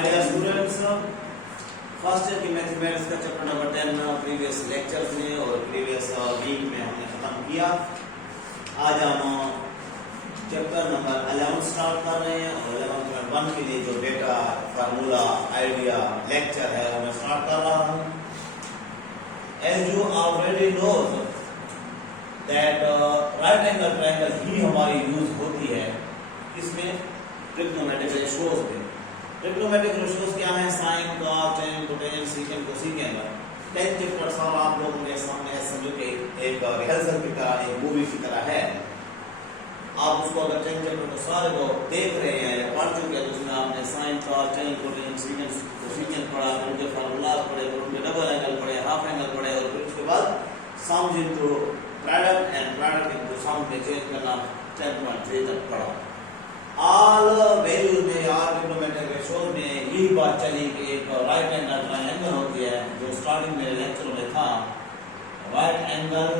My dear students, first year की mathematics का chapter number 10 previous lectures में और प्रीवियस वीक में हमने खत्म किया। आज हम चैप्टर नंबर 11 स्टार्ट कर रहे हैं और 11.1 के लिए जो डेटा फार्मूला आइडिया लेक्चर है वो मैं स्टार्ट कर रहा हूँ। As you already knows that right angle triangle ही हमारी यूज होती है इसमें ट्रिग्नोमेट्रिक रेशियोज में। ट्रिग्नोमेट्रिक रेशियोज क्या है? Sine, cos, tan, cotan, secant, cosecant. 10 chapter सब आप लोगों के सामने है, समझो कि एक रिहर्सल की तरह, एक मूवी की तरह है। आप उसको अगर 10 चैप्टर को सारे को देख रहे हैं या पढ़ चुके हैं तो उसमें आपने sine, cos, tan, cotan, secant, cosecant पढ़ा, फिर उनके फार्मूला पढ़े, फिर उनके डबल एंगल पढ़े, हाफ एंगल पढ़े और फिर उसके बाद sums into product and product into sum में चेंज करना 10.3 तक पढ़ा। ऑल वैल्यूज में यार ट्रिग्नोमेट्रिक रेशियोज में यही बात चली कि एक राइट एंगल ट्रायंगल होती है जो स्टार्टिंग में लेक्चर में था। राइट एंगल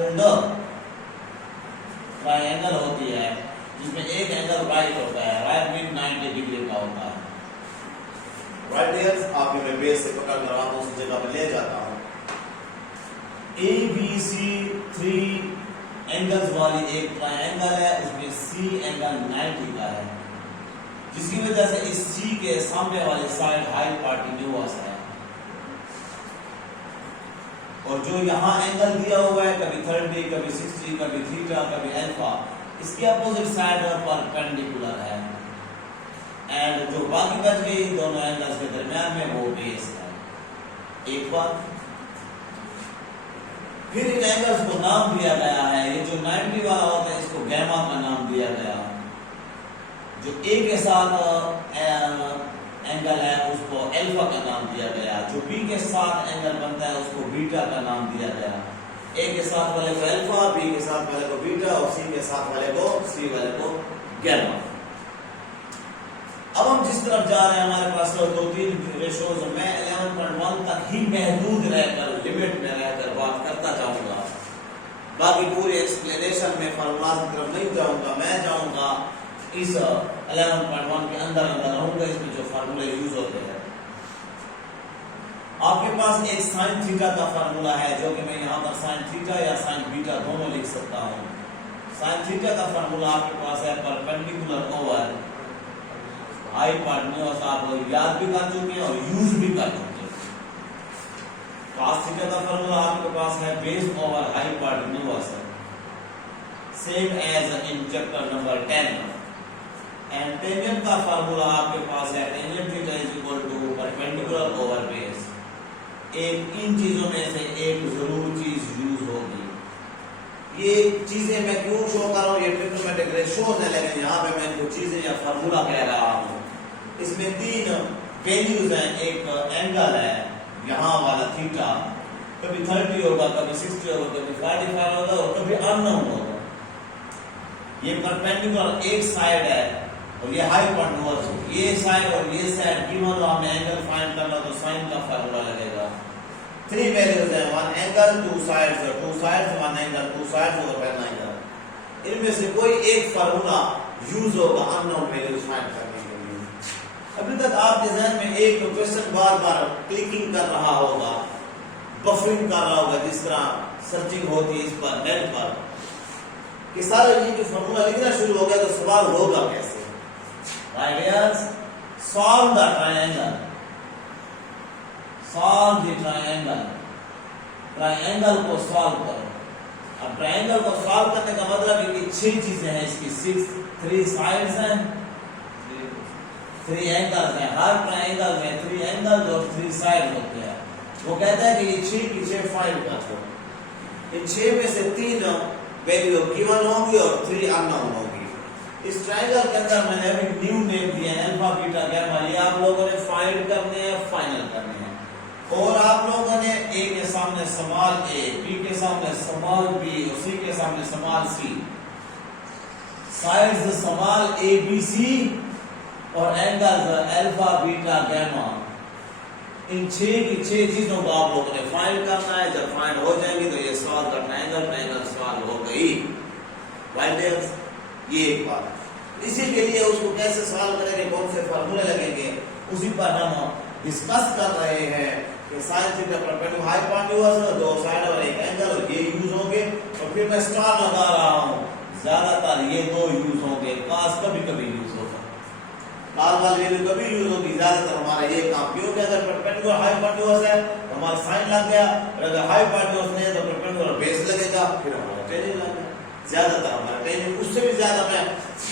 ट्रायंगल होती है जिसमें एक एंगल राइट होता है, राइट मीन 90 डिग्री का होता है। राइट डियर्स, आप ये बेस से पकड़ कर आप उस जगह पे ले जाता हूं। ए बी सी 3 एंगल्स वाली एक ट्रायंगल है, उसमें सी एंगल 90 का है जिसकी वजह से इस सी के सामने वाली साइड हाइपोटेन्यूज है। और जो यहाँ एंगल दिया हुआ है कभी 30, कभी 60, कभी थीटा, कभी अल्फा, इसकी अपोजिट साइड परपेंडिकुलर है। एंड जो बाकी बच गई दोनों एंगल्स के दरमियान में वो बेस है। एक बात, फिर इन एंगल्स को नाम दिया गया है। ये जो 90 वाला होता है इसको गैमा का नाम दिया गया। जो ए के साथ एंगल है उसको अल्फा का नाम दिया गया। जो बी के साथ एंगल बनता है उसको बीटा का नाम दिया गया। ए के साथ वाले को अल्फा, बी के साथ वाले को बीटा और सी के साथ वाले को सी वाले को गैमा। अब हम जिस तरफ जा रहे हैं हमारे पास तो 2-3 रेशियोज में 11.1 तक ही महदूद रहकर, लिमिट में रहकर बात करता जाऊंगा। बाकी पूरी एक्सप्लेनेशन में फार्मूला की तरफ नहीं जाऊंगा। मैं जाऊंगा इस 11.1 के अंदर रहूंगा, इसमें जो फार्मूले यूज होते हैं। आपके पास एक साइन थीटा का फार्मूला है जो कि मैं यहाँ पर साइन थीटा या साइन बीटा दोनों लिख सकता हूँ। साइन थीटा का फार्मूला आपके पास है परपेंडिकुलर ओवर हाइपोटेन्यूज। आप याद भी कर चुके हैं और यूज भी कर चुके हैं। कॉस थीटा का फार्मूला आपके पास है base over hypotenuse, same as in chapter number 10। And tangent का फार्मूला आपके पास है tangent theta is equal to perpendicular over base. एक इन चीजों में से एक जरूर चीज यूज होगी। ये चीजें मैं क्यों शो कर रहा हूँ? ये ट्रिग्नोमेट्रिक रेशियोज है, लेकिन यहाँ पे मैं इनको चीजें या फार्मूला कह रहा हूँ। इसमें 3 वैल्यूज हैं। एक एंगल है यहाँ वाला थीटा, कभी 30 होगा, कभी 60 होगा, कभी 45 होगा और कभी अननोन होगा। ये परपेंडिकुलर एक साइड है और ये हाइपोटेन्यूज। ये साइड और ये साइड गिवन हो, हमें एंगल फाइंड करना तो साइन का फार्मूला लगेगा। 3 वैल्यूज हैं, 1 angle, 2 sides, 2 sides, 1 angle, 2 sides और 1 एंगल। इनमें से कोई एक फार्मूला यूज होगा अननोन वैल्यूज फाइंड करने के लिए। अभी तक आपके ज़हन में एक क्वेश्चन बार बार क्लिकिंग कर रहा होगा, बफरिंग कर रहा होगा, जिस तरह सर्चिंग होती है इस पर नेट पर कि सारे ये जो फार्मूला लिखना शुरू हो गया तो सवाल होगा कैसे? Ideas, solve the triangle. Solve the triangle. Triangle को सॉल्व करो। अब ट्रायंगल को सॉल्व करने का मतलब है कि 6 चीजें हैं इसकी। 3 साइड्स हैं, 3 एंगल्स हैं। हर ट्रायंगल में 3 एंगल्स और 3 साइड होते हैं। वो कहता है कि ये 6 की 6 फाइंड करो। इन 6 में से 3 वैल्यू गिवन होंगी और 3 अननोन होगी। इस ट्रायंगल के अंदर मैंने अभी न्यू नेम दिया है अल्फा, बीटा, गैमा। ये आप लोगों ने फाइंड करने हैं, फाइनल करने हैं। और आप लोगों ने ए के सामने स्मॉल ए, बी के सामने स्मॉल बी और सी के सामने small C, sides small A B C और एंगल्स अल्फा, बीटा, गैमा। इन 6 की 6 चीजों को आप लोगों ने फाइंड करना है। जब फाइंड हो जाएंगी तो ये सॉल्व करना है। ट्रायंगल सॉल्व हो गई। ये एक बात। इसी के लिए उसको कैसे सॉल्व करेंगे, कौन से फार्मूले लगेंगे, उसी पर हम डिस्कस कर रहे हैं कि साइन थीटा परपेंडिकुलर हाइपोटेन्यूज, दो साइड और एक एंगल, ये यूज होंगे। और फिर मैं स्टार लगा रहा हूँ, ज्यादातर ये दो यूज होंगे, कास कभी कभी यूज होगा, कास वाली वैल्यू कभी यूज होगी, ज्यादातर हमारा ये काम। क्योंकि अगर परपेंडिकुलर हाइपोटेन्यूज है तो हमारा साइन लग गया, और अगर हाइपोटेन्यूज नहीं है तो परपेंडिकुलर बेस लगेगा, फिर हमारा टेंजेंट लग गया। ज्यादातर हमारा टेंजेंट, उससे भी ज्यादा मैं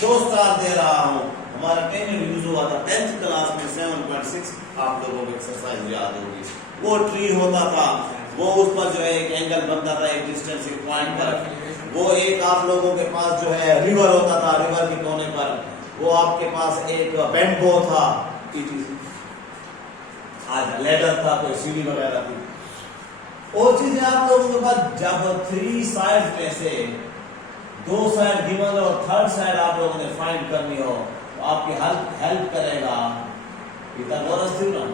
2 स्टार दे रहा हूँ। हमारा टेंजेंट यूज हुआ था 10th क्लास में 7.6, आप लोगों को एक्सरसाइज याद होगी। वो ट्री होता था, वो उस पर जो है एक एंगल बनता था एक डिस्टेंस एक पॉइंट पर। वो एक आप लोगों के पास जो है रिवर होता था, रिवर के कोने पर वो आपके पास एक बेंड बो था, आज लेडर था, कोई सीढ़ी वगैरह थी। और चीजें आप लोगों के पास जब 3 साइड में से 2 साइड गिवन और 3rd साइड आप लोगों ने फाइंड करनी हो तो आपकी हेल्प करेगा पिथागोरस थ्योरम।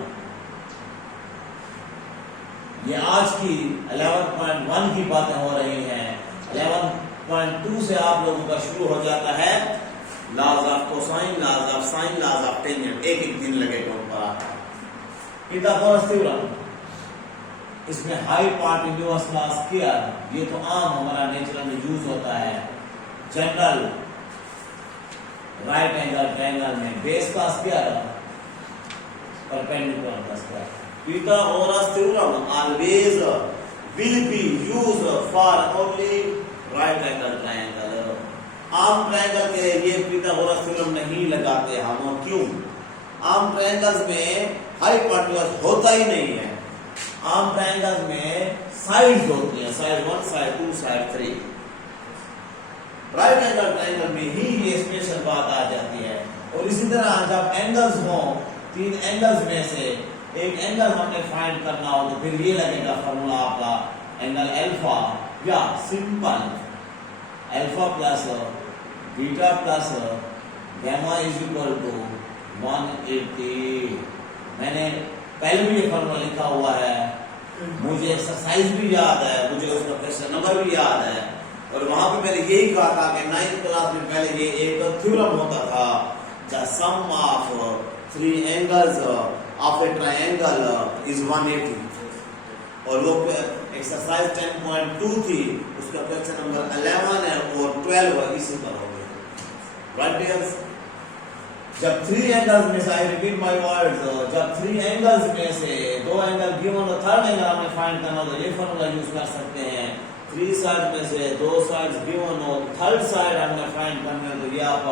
ये आज की 11.1 की बातें हो रही हैं। 11.2 से आप लोगों का शुरू हो जाता है laws of cosine, laws of sine, laws of tangent, एक दिन लगेगा उन पर आता है पिथागोरस थ्योरम। इसमें हाइपोटेन्यूज का स्क्वायर, ये तो आम हमारा नेचुरल में यूज होता है। जनरल राइट एंगल ट्रायंगल में बेस का स्क्वायर, परपेंडिकुलर का square. Pythagoras theorem always will be used for only right angle triangle. आम ट्रायंगल के लिए ये Pythagoras theorem नहीं लगाते हम, और क्यों? आम ट्रायंगल्स में हाइपोटेन्यूज होता ही नहीं है। आम ट्रायंगल्स में साइड्स होती हैं, side 1, side 2, side 3। Right angle triangle में ही ये स्पेशल बात आ जाती है। और इसी तरह जब एंगल्स हो, 3 एंगल्स में से एक एंगल हमने फाइंड करना हो तो फिर ये लगेगा फॉर्मूला आपका एंगल अल्फा, या simple alpha plus beta plus gamma is equal to 180। मैंने पहले भी ये फॉर्मूला लिखा हुआ है, मुझे एक्सरसाइज भी याद है, मुझे उसका क्वेश्चन नंबर भी याद है। और वहां पे मैंने यही कहा था कि 9th क्लास में पहले ये एक थ्योरम होता था, the sum of 3 angles of a triangle is 180। और वो एक्सरसाइज 10.2 थी, उसका क्वेश्चन नंबर 11 है और 12 इसी पर हो गया। राइट डियर्स, जब 3 एंगल्स में से, आई रिपीट माय वर्ड्स, जब 3 एंगल्स में से 2 एंगल गिवन और 3rd एंगल हमें फाइंड करना हो तो ये फॉर्मूला यूज कर सकते हैं। 3 साइड में से 2 साइड्स गिवन और 3rd साइड हमने फाइंड करना है तो ये आप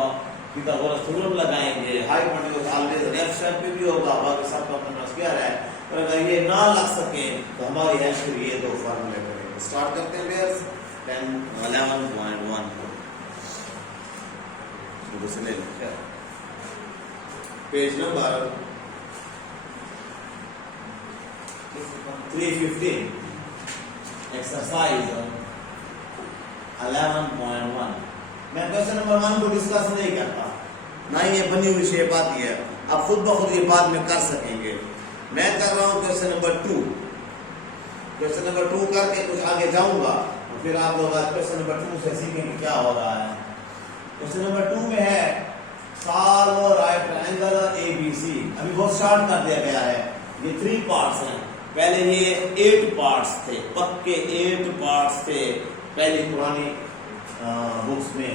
पिथागोरस थ्योरम लगाएंगे। हाइपोटेन्यूज ऑलवेज लेफ्ट साइड पे भी होगा, बाकी सब का अपना स्क्वायर है। और अगर ये ना लग सके तो हमारी है फिर ये 2 फार्मूले करेंगे। स्टार्ट करते हैं बेयर्स 11.1 शुरू से ले लो, पेज नंबर 315 एक्सरसाइज 11.1। मैं क्वेश्चन नंबर 1 को डिस्कस नहीं करता, ना ही ये बनी हुई शेप आती है, आप खुद ब खुद ये बाद में कर सकेंगे। मैं कर रहा हूं क्वेश्चन नंबर 2। क्वेश्चन नंबर 2 करके कुछ आगे जाऊंगा और फिर आप लोग क्वेश्चन नंबर 2 से सीखेंगे क्या हो रहा है। क्वेश्चन नंबर 2 में है सॉल्व राइट ट्रायंगल ABC। अभी बहुत शॉर्ट कर दिया गया है, ये 3 पार्ट्स हैं। पहले ये 8 पार्ट्स थे, पक्के 8 पार्ट्स थे पहली पुरानी बुक्स में।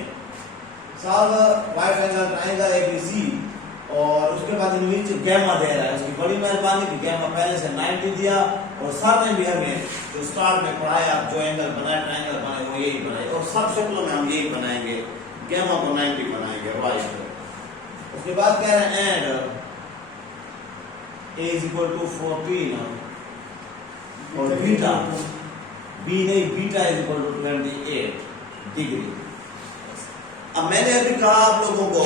Solve right angle triangle ABC, और उसके बाद नीचे गैमा दे रहा है। उसकी बड़ी मेहरबानी की गैमा पहले से 90 दिया, और सर ने भी हमें जो स्टार्ट में पढ़ाया, जो एंगल बनाए ट्रायंगल बनाए वो यही बनाए, और सब शक्लों में हम यही बनाएंगे, गैमा को 90 बनाएंगे राइट। उसके बाद कह रहे हैं and A is equal to 14 और बीटा B नहीं, beta is equal to 28 degree. अब मैंने अभी कहा आप लोगों को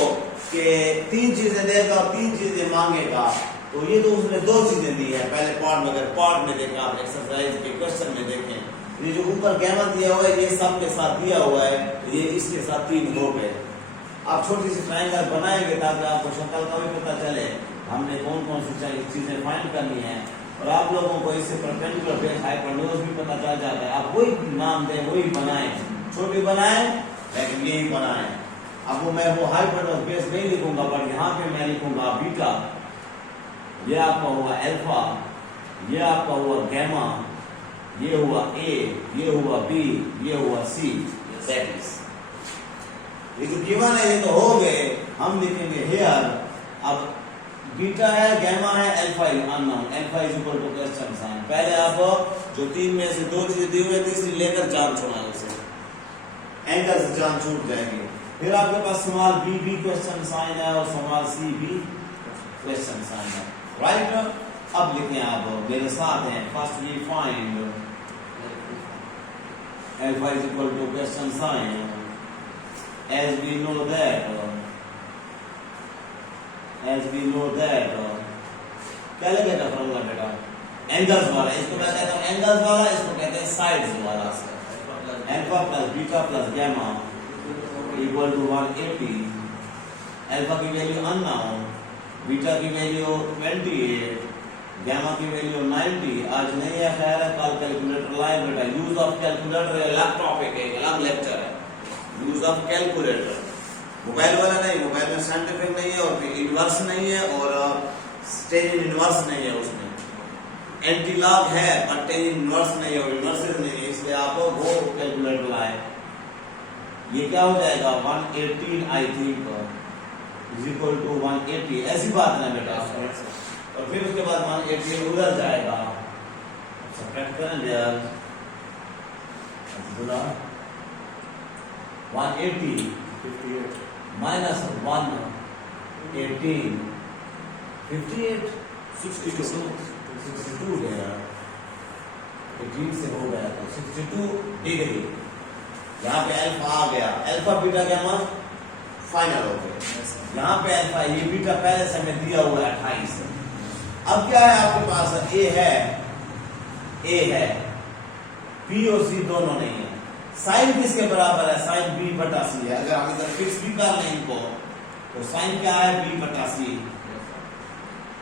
कि 3 चीजें देगा और 3 चीजें मांगेगा, तो ये तो उसने 2 चीजें दी है पहले पार्ट में। अगर पार्ट में देखें आप एक्सरसाइज के क्वेश्चन में देखें, ये जो ऊपर गैमा दिया हुआ है ये सब के साथ दिया हुआ है, तो ये इसके साथ 3 हो गए। आप छोटी सी ट्रायंगल बनाएंगे ताकि आपको शक्ल का भी पता चले हमने कौन कौन सी चीजें फाइंड करनी है, और आप लोगों को इससे परपेंडिकुलर बेस हाइपोटेन्यूज भी पता चल जाता है। आप वही नाम दें, वही बनाएं, छोटी बनाएं लेकिन यही बनाएं। अब मैं वो हाइपोटेन्यूज बेस नहीं लिखूंगा, बट यहाँ पे मैं लिखूंगा बीटा ये आपका हुआ अल्फा, ये आपका हुआ गैमा, ये हुआ ए, ये हुआ बी, ये हुआ सी। दैट इज ये जो गिवन है ये तो हो गए। हम लिखेंगे हियर अब बीटा है, गैमा है, alpha is unknown, alpha is equal to question sign. पहले आप जो तीन में से दो चीजें दी हुई है तीसरी लेकर जान छुड़ाएं उसे, एंगल से जान छूट जाएगी। फिर आपके पास स्मॉल बी भी क्वेश्चन साइन है और स्मॉल सी भी क्वेश्चन साइन है, राइट। अब लिखें आप मेरे साथ हैं, first we find alpha is equal to question sign as we know that क्या लगेगा फॉर्मूला बेटा? एंगल्स वाला। इसको मैं कहता हूं एंगल्स वाला, इसको कहते हैं साइड्स वाला। Alpha plus beta plus gamma equal to 180। Alpha की वैल्यू अननोन, बीटा की वैल्यू 28, गैमा की वैल्यू 90। आज नहीं है खैर है, कल कैलकुलेटर लाए बेटा। यूज ऑफ कैलकुलेटर अलग टॉपिक है, अलग लेक्चर है। यूज ऑफ कैलकुलेटर मोबाइल वाला नहीं, मोबाइल में साइंटिफिक नहीं है और इनवर्स नहीं है और टेन इनवर्स नहीं है, उसमें एंटी लॉग है बट टेन इनवर्स नहीं है और इनवर्सेस नहीं है, इसलिए आप वो कैलकुलेटर लाए। ये क्या हो जाएगा 118 I think is equal to 180, ऐसी बात है बेटा। और फिर उसके बाद 118 उधर जाएगा, सब्ट्रैक्ट करें यार, 180 माइनस 118 58 62 गया, 18 से हो गया तो 62 डिग्री। यहाँ पे अल्फा आ गया, अल्फा बीटा गैमा फाइनल हो गया। यहाँ पे अल्फा, ये बीटा पहले से हमें दिया हुआ है 28। अब क्या है आपके पास? ए है, बी और सी दोनों नहीं है। साइन किसके बराबर है? साइन बी बटा सी है। अगर हम इधर फिक्स भी कर लें इनको तो साइन क्या है? बी बटा सी।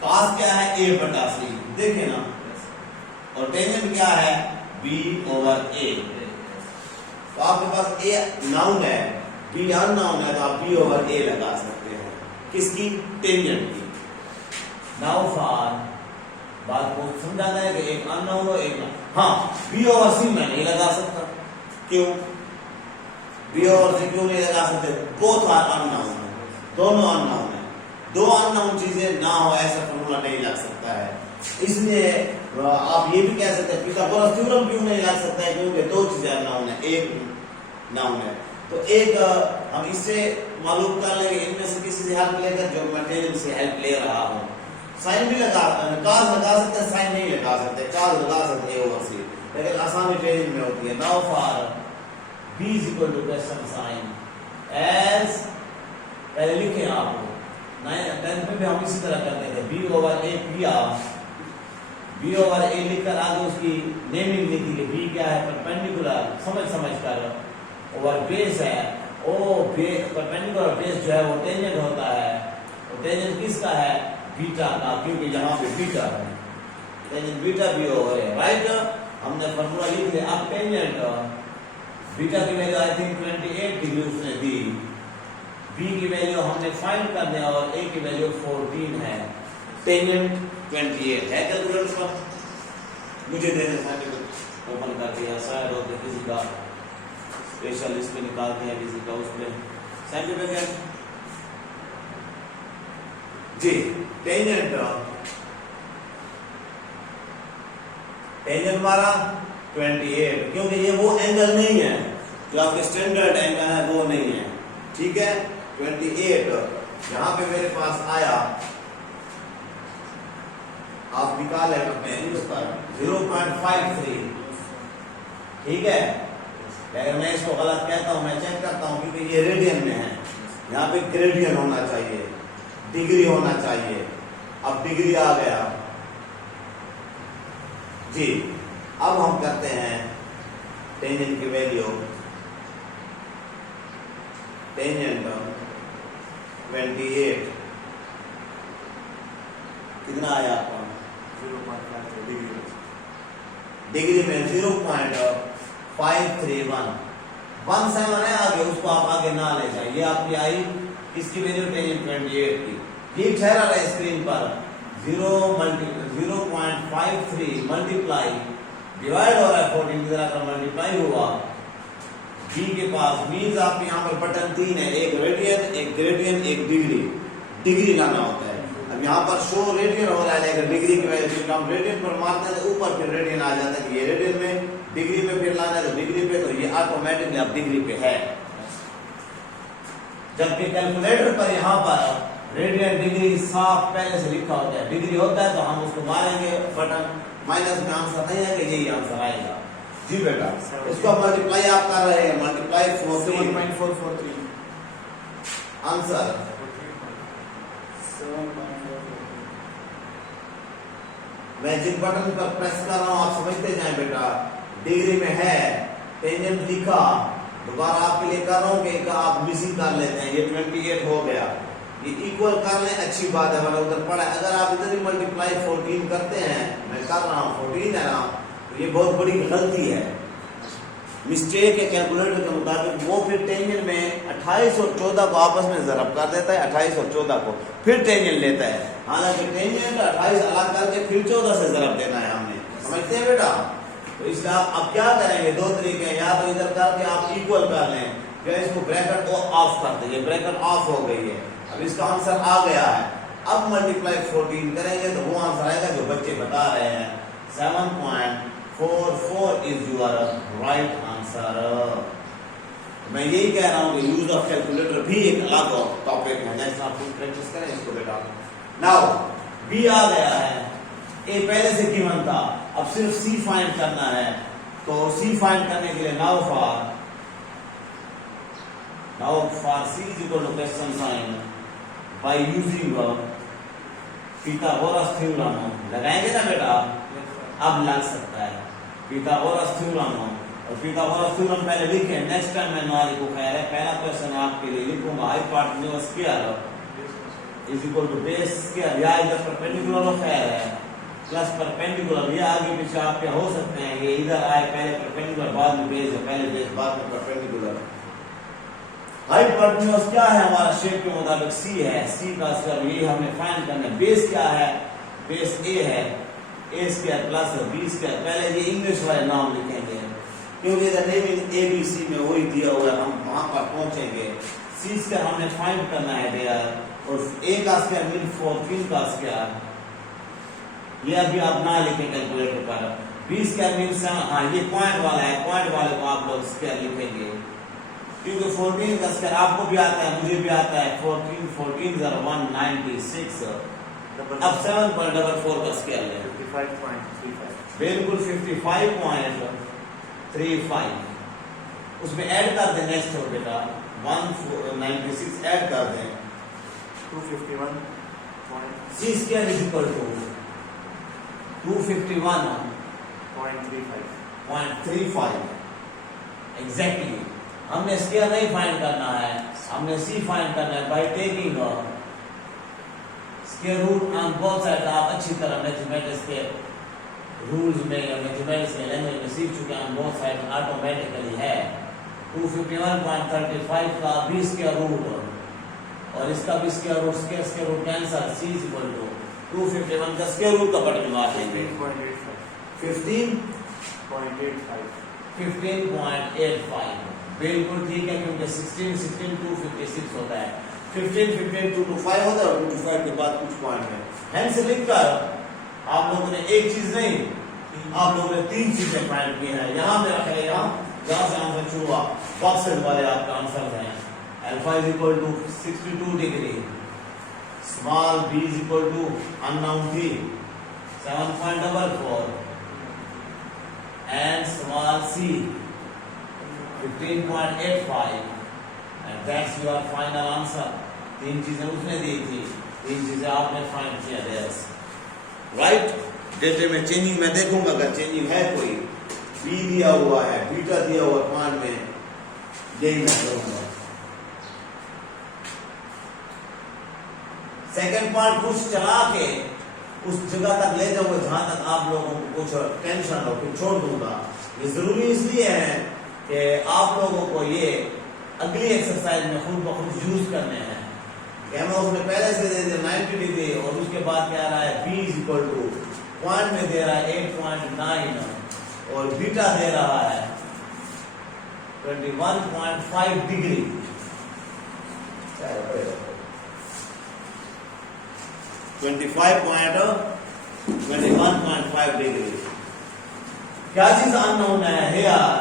कॉस क्या है? ए बटा सी। देखे ना। और टेंजेंट क्या है? बी ओवर ए। तो आपके पास ए नाउन है, बी अननाउन है, तो आप बी ओवर ए लगा सकते हैं। किसकी? टेंजेंट की। नाउ फॉर बात को समझाना है कि एक अननाउन हो एक नाउन। हाँ, बी ओवर सी मैं नहीं लगा सकता। क्यों? बी ओवर सी क्यों नहीं लगा सकते? बोथ आर अननाउन है, दोनों अननाउन है। दो अननाउन चीजें ना हो ऐसा फॉर्मूला नहीं लग सकता है। इसलिए आप ये भी कह सकते हैं पिथागोरस थ्योरम क्यों नहीं लग सकता है? क्योंकि दो चीजें अननाउन है, एक नाउन है। तो एक हम इससे मालूम कर लेंगे, इनमें से किसी से हेल्प लेकर, जो मैं टेंजेंट से हेल्प ले रहा हूं। साइन भी लगा, कॉस लगा सकते हैं, साइन नहीं लगा सकते। कॉस लगा सकते हैं ओवर सी, लेकिन आसानी टेंजेंट में होती है। Now for b is equal to question sign as, पहले लिखे आपको 9th में भी हम इसी तरह करते थे। b over a किया, b over a लिखकर आगे उसकी नेमिंग लिखी कि b क्या है? परपेंडिकुलर, समझ कर। ओवर बेस है, ओ बेस परपेंडिकुलर बेस जो है वो टेंजेंट होता है। और टेंजेंट किसका है? बीटा का, क्योंकि यहाँ पे बीटा है, tangent beta b over a, right. हमने फॉर्मूला लिख लिया। अब टेंजेंट बीटा की वैल्यू आई थिंक 28 डिग्री उसने दी, बी की वैल्यू हमने फाइंड कर दिया और ए की वैल्यू 14 है। टेंजेंट 28 है। कैलकुलेटर पर मुझे देने साइंटिफिक ओपन कर दिया, शायद होते किसी का स्पेशल इस पे निकालते हैं, किसी का उस पे साइंटिफिक है जी। टेंजेंट हमारा 28, क्योंकि ये वो एंगल नहीं है जो आपके स्टैंडर्ड एंगल है, वो नहीं है, ठीक है। 28 यहां पे मेरे पास आया, आप निकाले अपने इंग्लिश पर 0.53, ठीक है। अगर मैं इसको गलत कहता हूं मैं चेक करता हूं, क्योंकि ये रेडियन में है, यहाँ पे ग्रेडियन होना चाहिए, डिग्री होना चाहिए। अब डिग्री आ गया जी। अब हम करते हैं टेंजेंट की वैल्यू, टेंजेंट 28 कितना आया आपका? 0.53 डिग्री में 0.531 17 है आगे, उसको आप आगे ना ले जाइए। आपकी आई इसकी वैल्यू टेंजेंट 28 की, ये ठहरा रहा स्क्रीन पर 0.53 मल्टीप्लाई डिवाइड हो रहा है 14 की तरह का मल्टीप्लाई हुआ बी के पास मीन्स आपके यहाँ पर बटन 3 है, एक रेडियन, एक ग्रेडियन, एक डिग्री लाना होता है। अब यहाँ पर शो रेडियन हो रहा है लेकिन डिग्री की वजह से हम रेडियन पर मारते हैं तो ऊपर फिर रेडियन आ जाता है कि ये रेडियन में, डिग्री में फिर लाना है तो डिग्री पे, तो ये ऑटोमेटिकली अब डिग्री पे है। जबकि कैलकुलेटर पर यहाँ पर रेडियन डिग्री साफ पहले से लिखा होता है, डिग्री होता है तो हम उसको मारेंगे बटन माइनस में, आंसर नहीं है कि यही आंसर आएगा। जी बेटा, इसको मल्टीप्लाई आप कर रहे हैं, मल्टीप्लाई 7.443 आंसर 7.443। मैं जिन बटन पर प्रेस कर रहा हूँ आप समझते जाएं बेटा। डिग्री में है, टेंजेंट लिखा, दोबारा आपके लिए कर रहा हूँ कि आप मिसिंग कर लेते हैं, ये 28 हो गया, ये इक्वल कर लें अच्छी बात है, मतलब उधर पड़ा है। अगर आप इधर ही मल्टीप्लाई 14 करते हैं, मैं कर रहा हूँ 14 है ना, तो ये बहुत बड़ी गलती है, मिस्टेक है कैलकुलेटर के मुताबिक। वो फिर टेंजेंट में 28 और 14 को आपस में ज़रब कर देता है, 28 और 14 को फिर टेंजेंट लेता है, हालांकि टेंजेंट 28 अलग करके फिर 14 से ज़रब देना है हमने, समझते हैं बेटा। तो इसलिए आप अब क्या करेंगे, दो तरीके हैं, या तो इधर करके आप इक्वल कर लें, या इसको ब्रैकेट को ऑफ कर देंगे, ब्रैकेट ऑफ हो गई है, अब इसका आंसर आ गया है। अब मल्टीप्लाई 14 करेंगे तो वो आंसर आएगा जो बच्चे बता रहे हैं, 7.44 इज योर राइट आंसर। मैं यही कह रहा हूँ कि यूज ऑफ कैलकुलेटर भी एक अलग टॉपिक है, नेक्स्ट आप प्रैक्टिस करें इसको बेटा। नाउ बी आ गया है, ए पहले से गिवन था, अब सिर्फ सी फाइंड करना है। तो सी फाइंड करने के लिए now for c is equal to question sign by using Pythagoras theorem लगाएंगे ना बेटा, अब लग सकता है पिथागोरस थ्योरम। और पिथागोरस थ्योरम पहले लिखे, नेक्स्ट टाइम मैं ना लिखूं, खैर है। पहला क्वेश्चन आपके लिए लिखूंगा, hypotenuse square is equal to base square, या इधर परपेंडिकुलर हो, खैर है, प्लस परपेंडिकुलर, ये आगे पीछे आपके हो सकते हैं, ये इधर आए पहले परपेंडिकुलर बाद में बेस, पहले बेस बाद में परपेंडिकुलर। हाइपोटेन्यूज क्या है हमारा शेप के मुताबिक सी है, सी का स्क्वायर यही हमें फाइंड करना है। बेस क्या है, बेस ए है, ए स्क्वायर प्लस बी स्क्वायर, पहले ये इंग्लिश वाले नाम लिखेंगे क्योंकि इधर ए बी सी में वही दिया हुआ है, हम वहां पर पहुंचेंगे। सी स्क्वायर हमने फाइंड करना है डियर, और ए का स्क्वायर मीन 14 का स्क्वायर, ये अभी आप ना लिखें कैलकुलेटर पर। बी स्क्वायर मीन 7, हाँ ये पॉइंट वाला है, पॉइंट वाले को आप लोग स्क्वायर लिखेंगे क्योंकि 14 का स्क्वायर आपको भी आता है, मुझे भी आता है, 14 जरा 196। अब 7.44 का स्क्वायर लें, 55.35, बिल्कुल 55.35, उसमें ऐड कर दें नेक्स्ट हो बेटा, 196 ऐड कर दें, 251. C square is equal to 251.35 exactly. हमने स्क्वायर नहीं फाइंड करना है, हमने सी फाइंड करना है by taking square root on both side. आप अच्छी तरह मैथमेटिक्स के रूल्स में या मैथमेटिक्स के लैंग्वेज में सीख चुके हैं, ऑन बोथ साइड ऑटोमेटिकली है। 251.35 का भी स्क्वायर रूट और इसका भी square root cancel, C is equal to 251 का स्क्वायर रूट का बटन मारेंगे 15.85 बिल्कुल ठीक है, क्योंकि 16 256 होता है, 15 225 होता है, और 225 के बाद कुछ पॉइंट है। हेंस लिखकर आप लोगों ने एक चीज नहीं, आप लोगों ने 3 चीजें फाइंड की है। यहाँ पे रखे, यहाँ से आंसर शुरू हुआ, बॉक्सेस वाले आपका आंसर हैं। Alpha is equal to 62 degree, small b is equal to unknown t 7.44 and small c 15.85 and that's your final answer। 3 चीजें उसने दी थी, 3 चीजें आपने फाइंड किया देयर्स राइट। डेटे में चेंजिंग मैं देखूंगा, अगर चेंजिंग है कोई, b दिया हुआ है, बीटा दिया हुआ पार्ट में, यही मैं करूंगा। सेकेंड पार्ट कुछ चला के उस जगह तक ले जाऊंगा जहां तक आप लोगों को कुछ टेंशन हो, फिर छोड़ दूंगा। ये जरूरी इसलिए है कि आप लोगों को ये अगली एक्सरसाइज में खुद ब खुद यूज करने हैं। गैमा उसने पहले से दे दिया 90 डिग्री और उसके बाद क्या आ रहा है b is equal two point में दे रहा है 8.9 और बीटा दे रहा है 21.5 डिग्री। 21.5 डिग्री। क्या चीज अननोन है यार?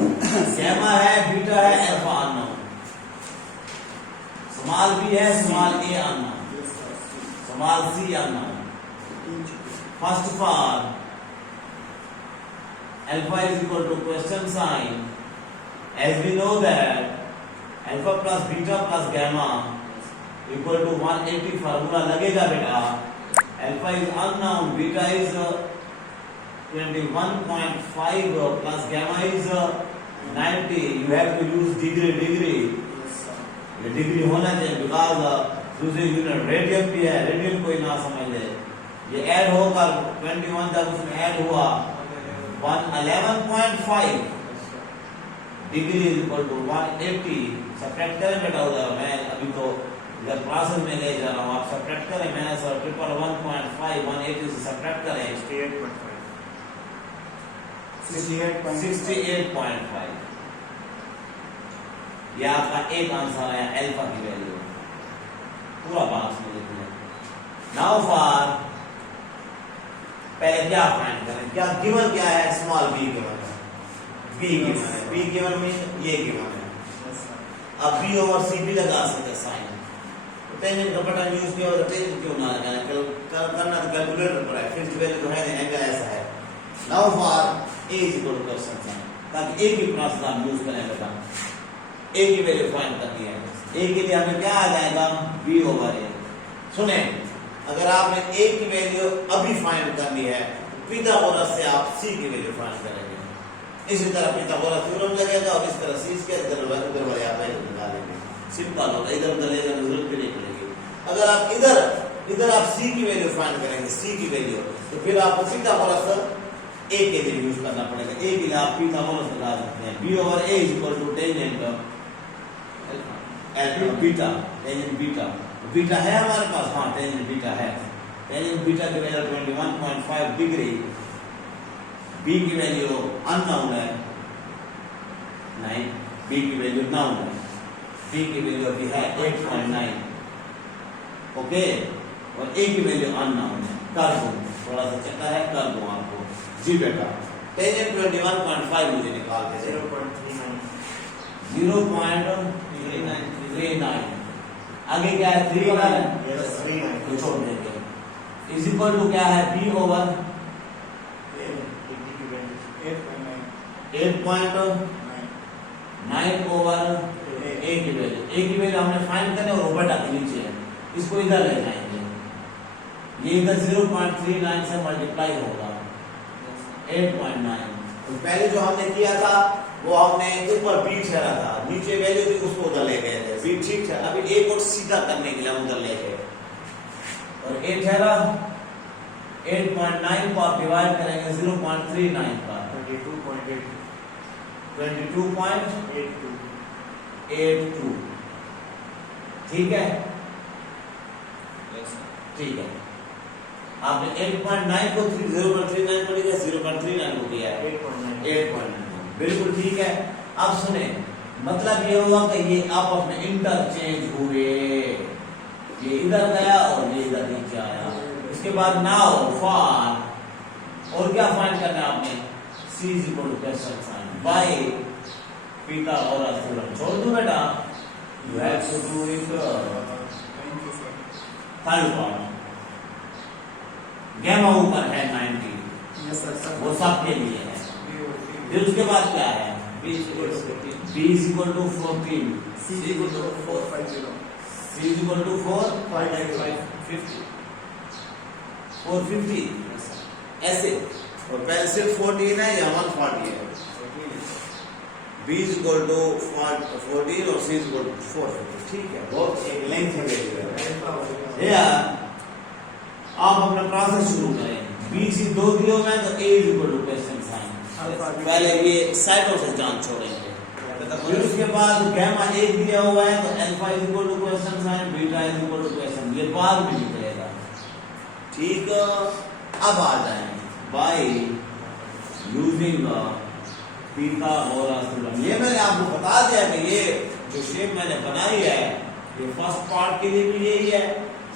गैमा है, बीटा है, अल्फा अननोन, स्मॉल बी है, small A unknown, small C unknown. First of all alpha is equal to question sign, as we know that alpha plus beta plus gamma equal to 180 formula लगेगा बेटा। alpha is unknown, beta is 21.5 plus gamma is 90. You have to use degree। ये degree होना चाहिए because दूसरी unit radian भी है, radian कोई ना समझ ले। ये ऐड होकर 21 जब उसमें ऐड हुआ 111.5 degree is equal to 180। Subtract करें बेटा उधर, मैं अभी तो इधर क्लासेस में ले जा रहा हूँ, आप सब्ट्रैक्ट करें। मैंने सर 111.5 180 से सब्ट्रैक्ट करें 68.5। ये आपका एक आंसर है अल्फा की वैल्यू। पूरा बॉक्स में लिख लें। नाउ फॉर पहले क्या फाइंड करें? क्या गिवन क्या है? स्मॉल बी गिवन है, बी गिवन है, बी गिवन मीन ये गिवन है। अब बी ओवर सी भी लगा सकते साइन। टेंजेंट का बटन यूज किया और टेंजेंट क्यों ना लगाना? करना तो कैलकुलेटर पर है, फिक्स्ड वैल्यू तो है नहीं, एंगल ऐसा है। Now for A is equal to question sign, ताकि ए की प्रोसेस आप यूज करें बेटा। ए की वैल्यू फाइंड करनी है। ए के लिए हमें क्या आ जाएगा? बी ओवर ए। सुने, अगर आपने ए की वैल्यू अभी फाइंड करनी है पिथागोरस से आप सी की वैल्यू फाइंड करेंगे। इसी तरह पिथागोरस थ्योरम लगेगा और इस तरह सी स्क्वायर इधर वाले आप वैल्यू निकालेंगे। सिंपल होगा, इधर उधर ले जाने की जरूरत भी नहीं पड़ेगी। अगर आप इधर आप सी की वैल्यू फाइंड करेंगे, सी की वैल्यू, तो फिर आपको पिथागोरस ए के लिए यूज करना पड़ेगा। ए के लिए आप पिथागोरस लगा सकते हैं। B over A is equal to tangent beta, tangent beta. Beta है हमारे पास, हाँ टेंजेंट बीटा है। टेंजेंट बीटा की वैल्यू 21.5 डिग्री। बी की वैल्यू अननोन है 9, बी की वैल्यू नाउन है, बी की वैल्यू अभी है 8.9 ओके, और ए की वैल्यू अननोन है। कर दूं, थोड़ा सा चक्कर है, कर दूं आपको। जी बेटा, टेंजेंट 21.5 मुझे निकाल के 0.39 आगे क्या है? 39 तो छोड़ देंगे। इज इक्वल टू क्या है? बी ओवर 8.9 ओवर ए की वैल्यू। ए की वैल्यू हमने फाइंड करने और ऊपर डाल नीचे है, इसको इधर ले जाएंगे। ये इधर 0.39 से मल्टीप्लाई होगा 8.9। तो पहले जो हमने किया था वो हमने ऊपर बी ठहरा था, नीचे वैल्यू थी उसको उधर ले गए थे। बी ठीक है, अभी ए को सीधा करने के लिए हम उधर ले गए और ए ठहरा 8.9 को आप डिवाइड करेंगे 0.39 पर 22.82। ठीक है, ठीक है। आपने 8.9 को 0.39 को लिखा, 0.39 को किया है 8.9। बिल्कुल ठीक है। अब सुने, मतलब ये हुआ कि ये आपस में इंटरचेंज हुए, ये इधर गया और ये इधर नीचे आया। इसके बाद नाउ फॉर, और क्या फाइंड करना है आपने? C is equal to question sign by Pythagoras theorem. छोड़ दूं बेटा, you have to do it. Third part, gamma ऊपर है 90, वो सबके लिए है। फिर उसके बाद क्या है? b is equal to 14, c is equal to 450, c is equal to 450 ऐसे। और पहले सिर्फ 14 है या 140 है? b is equal to 14 और c is equal to 450। ठीक है, बहुत एक लेंथ है यार। आप अपना प्रोसेस शुरू करें। b से 2 दिए हुए हैं तो a is equal to question sign. पहले ये साइडों से जान छोड़ेंगे। फिर उसके बाद गैमा एक दिया हुआ है तो alpha is equal to question sign, beta is equal to question, ये बाद में निकलेगा। ठीक, अब आ जाए बाय यूजिंग पिथागोरस थ्योरम। ये मैंने आपको बता दिया कि ये जो शेप मैंने बनाई है ये फर्स्ट पार्ट के लिए भी यही है,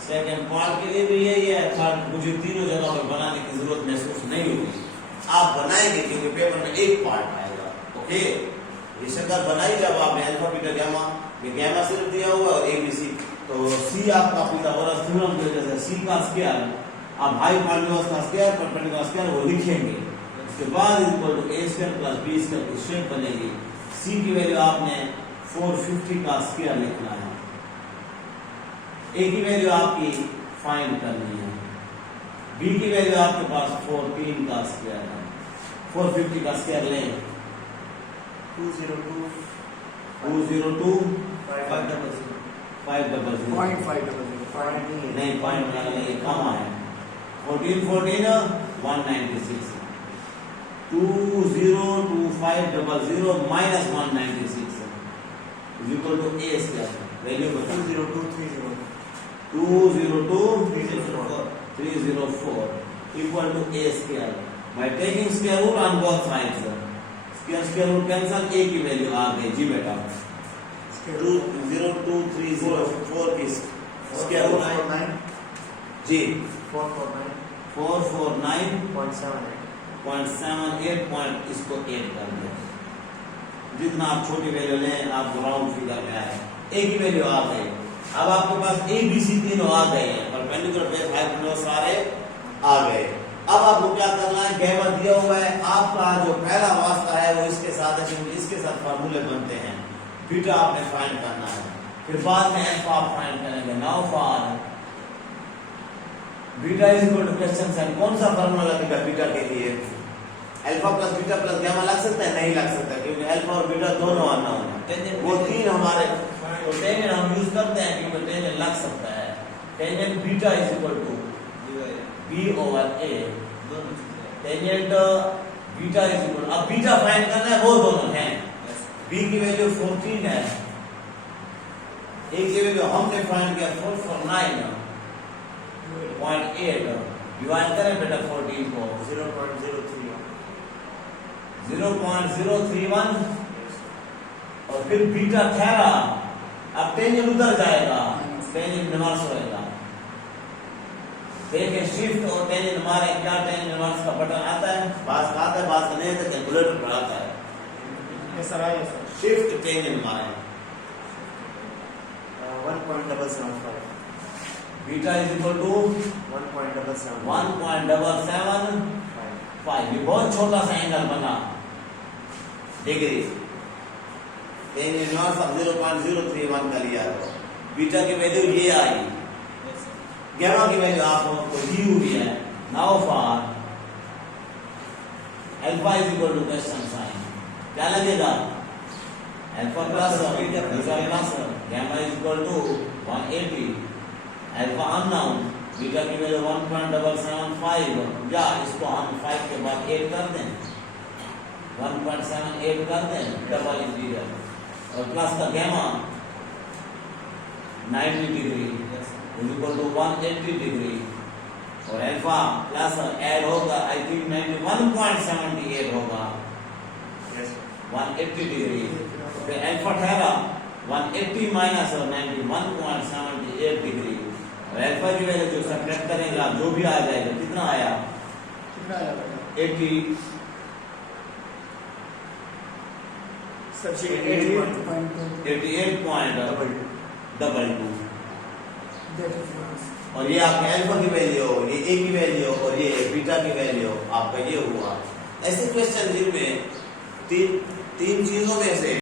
सेकंड पार्ट के लिए भी यही है, थर्ड मुझे तीनों जगह पर बनाने की जरूरत महसूस नहीं होगी, आप बनाएंगे क्योंकि पेपर में एक पार्ट आएगा। ओके, ये शक्ल बनाई जब आपने अल्फा बीटा गामा, ये गामा सिर्फ दिया हुआ और एबीसी, तो सी आपका पिथागोरस थ्योरम की वजह से सी का स्क्वायर आप हाइपोटेन्यूज का स्क्वायर परपेंडिकुलर स्क्वायर वो लिखेंगे, उसके बाद equal to a square plus b square की शेप बनेगी। c की वैल्यू आपने 450 का स्क्वायर लिखना है, a की वैल्यू आपकी फाइंड करनी है, b की वैल्यू आपके पास 14 का स्क्वायर है, 450 का स्क्वायर लें 202 202 500 500 500 नहीं पॉइंट लगा लेंगे, कम है 14 14 196 202500 minus 196 is equal to a square, value बता 20230 202,304 equal to a square by taking square root on both sides, square root cancel, a की वैल्यू आ गई जी बेटा 202,304 की स्क्वायर रूट 449 जी 449.78 449.78 पॉइंट इसको 8 कर दिया, जितना आप छोटी वैल्यू लें आप राउंड फिगर में आए, ए की वैल्यू आ गई। अब आपके पास ए बी सी तीनों आ गए हैं, परपेंडिकुलर बेस हाइपोटेन्यूज सारे आ गए। अब आपको क्या करना है, गैमा दिया हुआ है, आपका जो पहला वास्ता है वो इसके साथ है क्योंकि इसके साथ फार्मूले बनते हैं, बीटा आपने फाइंड करना है, फिर बाद में अल्फा आप फाइंड करेंगे। Now for beta is equal to question sign, कौन सा फार्मूला लगेगा बीटा के लिए, alpha plus beta plus gamma लग सकता है, नहीं लग सकता क्योंकि अल्फा और बीटा दोनों अननोन है, वो तीन हमारे, तो टेंजेंट हम यूज करते हैं क्योंकि टेंजेंट लग सकता है, tangent beta is equal to b over a, tangent beta is equal, अब बीटा फाइंड करना है, वो दोनों हैं, b की वैल्यू 14 है, a की वैल्यू हमने फाइंड किया 449.8, डिवाइड करें बेटा 14 को 0.031 और फिर बीटा ठहरा, अब टेंजेंट उधर जाएगा, टेंजेंट रिवर्स होएगा, देखें शिफ्ट और टेंजेंट मारे, क्या टेंजेंट रिवर्स का बटन आता है, बास का आता है, बास का नहीं आता, कैलकुलेटर पर आता है, शिफ्ट टेंजेंट मारे 1.775 बीटा इज इक्वल टू 1.775, ये बहुत छोटा सा एंगल बना डिग्री, टेंजेंट रिवर्स अब 0.031 का लिया है, बीटा की वैल्यू ये आई, गामा की वैल्यू आपको दी हुई है। Now for alpha is equal to question sign, क्या लगेगा alpha plus beta plus gamma is equal to 180, alpha unknown, beta की वैल्यू 1.775, या इसको हम 5 के बाद 8 कर दें, 1.78 कर दें डबल इंटीग्रल, और प्लस का gamma 90 degree is equal to 180 degree, और अल्फा प्लस ऐड होगा आई थिंक 91.78 होगा 180 डिग्री, फिर अल्फा ठहरा 180 माइनस 91.78 डिग्री, और अल्फा की वैल्यू जो सब्ट्रैक्ट करेंगे आप जो भी आ जाएगा, कितना आया 88 88.22, और ये आपके अल्फा की वैल्यू, ये ए की वैल्यू और ये बीटा की वैल्यू आपका ये हुआ। ऐसे क्वेश्चन जिनमें तीन चीजों में से